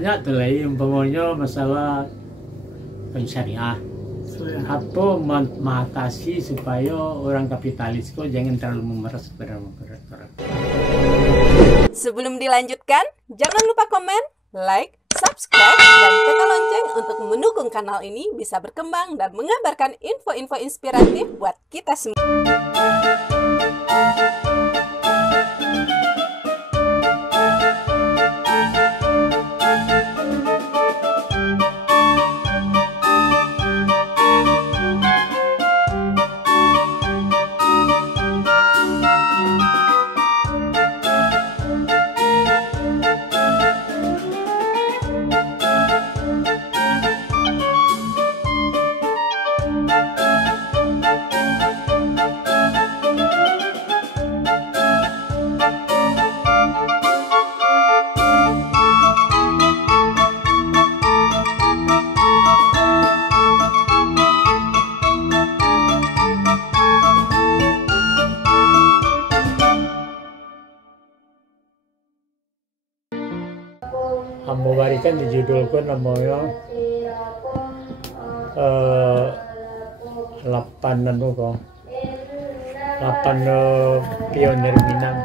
banyak tuh lah umpamanya masalah pensyariah atau mengatasi supaya orang kapitalis kok jangan terlalu memeras kepada masyarakat. Sebelum dilanjutkan, jangan lupa komen, like, subscribe, dan tekan lonceng untuk mendukung kanal ini bisa berkembang dan mengabarkan info-info inspiratif buat kita semua. Ambo barikan dijudulkan namanya 8 pionir Minang.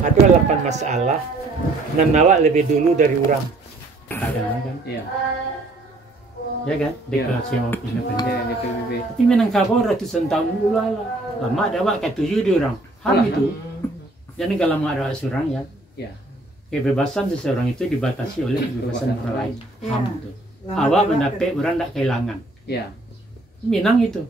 Ada 8 masalah nan awak lebih dulu dari orang. Kan? Iya. Ya kan? Deklarasi mau pindah. Di PBB. Tapi Minangkabau ratusan tahun dulu lah. Lama ada awak ketujuh di orang. HAM itu. Jadi kalau mau ada seorang ya. Iya. Kebebasan seseorang itu dibatasi oleh kebebasan orang lain. HAM itu. Awak mendapat orang tidak kehilangan. Iya. Minang itu.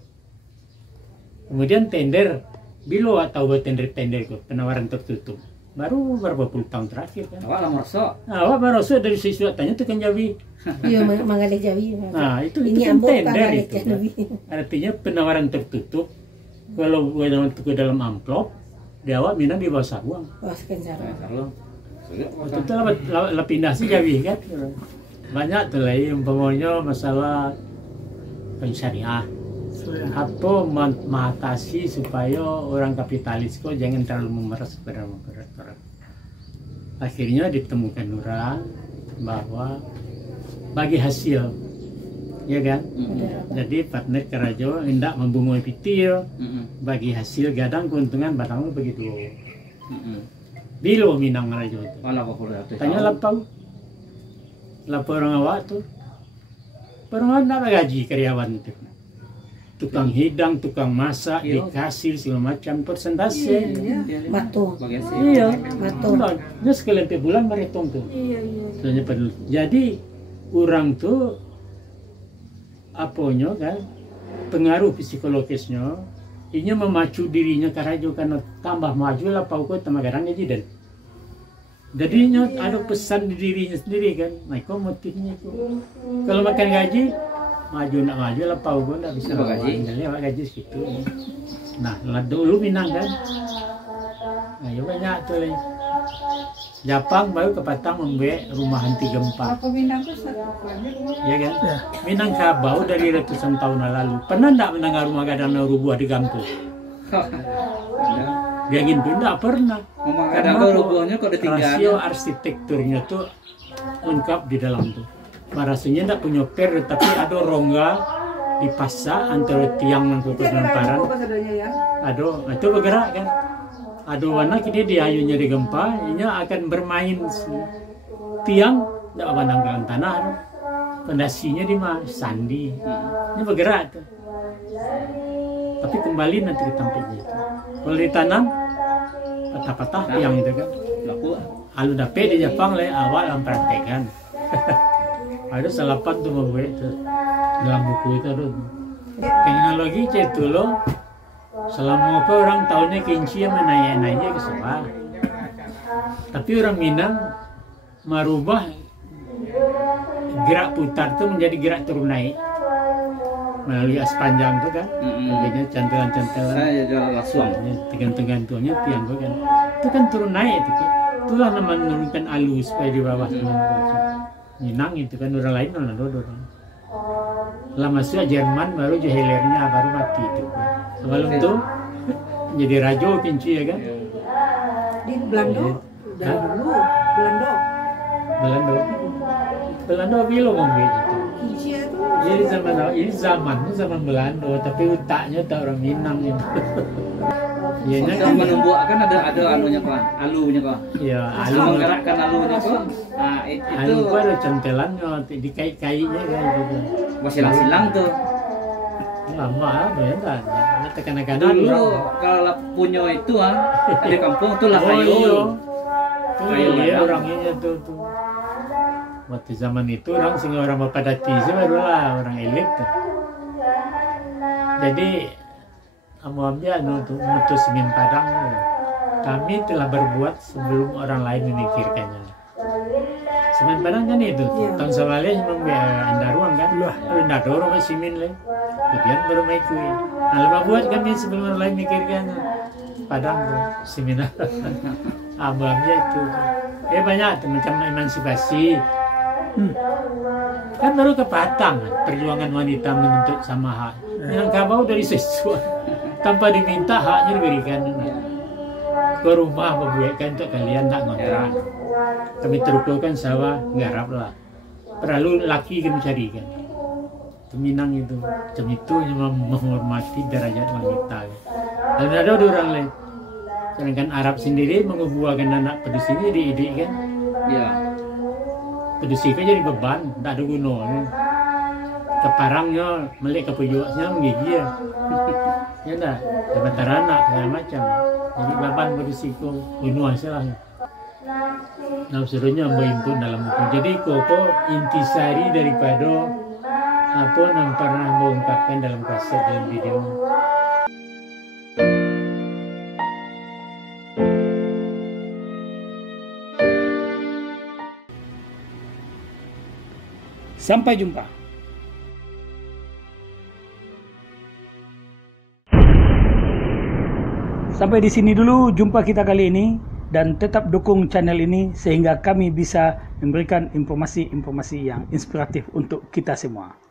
Kemudian tender, bilo atau buat tender kok penawaran tertutup. Baru beberapa puluh tahun terakhir kan. Awak lah merosot. Awak baru dari sesuatunya itu kan Jawi. Iya, Mangale Jawi. Nah, itu Ini kan Ambo tender Mangale itu. Jawi. Artinya penawaran tertutup. Kalau ke dalam amplop, di awak Minang di bawah sabuang. Wah, sekian cara. Waktu itu lah pindah sih Jawi kan. Banyak tuh lah umpamanya masalah pensyariah atau mengatasi supaya orang kapitalis kok jangan terlalu memeras kepada masyarakat. Akhirnya ditemukan orang bahwa bagi hasil, ya kan? Jadi partner Karajo hendak membungui pitil, bagi hasil gadang keuntungan batangnya begitu. Bilo Minang Karajo itu. Tanya lapau, orang awak tuh, orang awak gaji karyawan itu. Tukang hidang, tukang masak, dikasih segala macam persentase. Matung. Iya, Matung. Ini sekalian per bulan merhitung tuh. Iya. Jadi orang tuh apanya kan pengaruh psikologisnya ini memacu dirinya Karajo karena tambah maju lah pau tambah garang gaji dan jadinya ada pesan di dirinya sendiri kan. Nah itu motifnya itu. Kalau makan gaji maju nak maju lah pau gue nggak bisa gaji segitu. Nah lah dulu Minang kan. Nah ya banyak tuh lah. Japang baru ke Patang membuat rumah anti gempa. Ya kan? Ya. Minangkabau dari ratusan tahun lalu. Pernah enggak mendengar rumah gadang rubuh di kampung? Yang itu enggak pernah. Karena rubuhnya kok ditinggalkan. Rasio arsitekturnya tuh lengkap di dalam tuh. Rasanya enggak punya per, tapi ada rongga dipasang antara tiang dan kemparan. Aduh, itu bergerak kan? Aduh, warna kini di ayunya di gempa, ini akan bermain tiang, tidak pandang tanah, fondasinya di mana? Sandi, ini bergerak tuh. Tapi kembali nanti ditampilnya itu. Kalau ditanam, patah-patah tiang itu kan. Alu dapet di Jepang lah, awal dalam praktekan. Ada salapan tuh membuat itu dalam buku itu ada. Teknologi itu loh. Selama orang tahunnya kinci yang naik-naiknya ke sekolah. Tapi orang Minang merubah gerak putar itu menjadi gerak turun naik melalui as panjang itu kan. Bagiannya cantelan-cantelan. Saya jual langsung. Tegan-tegantuannya tiang itu kan. Itu kan turun naik itu kan. Itulah nama menurunkan alu supaya di bawah Minang itu kan orang lain orang dodor. Lama sudah Jerman baru Jehelernya baru mati itu. Sebelum itu jadi rajo kinci ya kan? Di Belanda, Belanda. Belanda belum ngomong gitu. Iya tuh. Jadi zaman Belanda, tapi otaknya tak orang Minang itu. Iya Yang menumbuk kan ada anunya kok, alunya kok. Iya, Alu menggerakkan alunya kok. Nah, alu itu gua ada centelannya di kait-kaitnya kayak gitu. silang-silang tuh. Lama ada ya kan. Tekan-tekanan Dulu kalau punyo itu ada kampung tuh lah kayu. Kayu ya orangnya tuh. Waktu zaman itu orang Bapadati sih barulah orang elit tuh. Jadi ambil tuh mutus semen Padang ya. Kami telah berbuat sebelum orang lain memikirkannya. Semen Padang kan itu tahun sebelumnya memang Andaruang kan. Ada dorong semen lah. Kemudian baru main kue. Nah, lepas buat kami sebelum orang lain mikirkannya. Padang tuh semen. Ambil itu. Banyak tuh macam emansipasi. Kan baru ke Patang perjuangan wanita menuntut sama hak. Minangkabau dari sesuatu tanpa diminta haknya diberikan. Ke rumah membuatkan untuk kalian tak ngontrak. Kami terukurkan sawah garap lah. Perlu laki kami carikan. Minang itu macam itu yang menghormati derajat wanita. Dan ada orang lain. Sedangkan Arab sendiri mengubuakan anak pedus ini diidik kan. Iya. Pedusika jadi beban, tak ada gunanya. Keparangnya, melek ke pujuknya menggigil. Ya dah, sebentar anak segala macam. Jadi beban pedusika, bunuh hasil. Nah, serunya berhimpun dalam buku. Jadi koko intisari daripada apa yang pernah mengungkapkan dalam kaset dalam video. Sampai jumpa. Sampai di sini dulu jumpa kita kali ini, dan tetap dukung channel ini sehingga kami bisa memberikan informasi-informasi yang inspiratif untuk kita semua.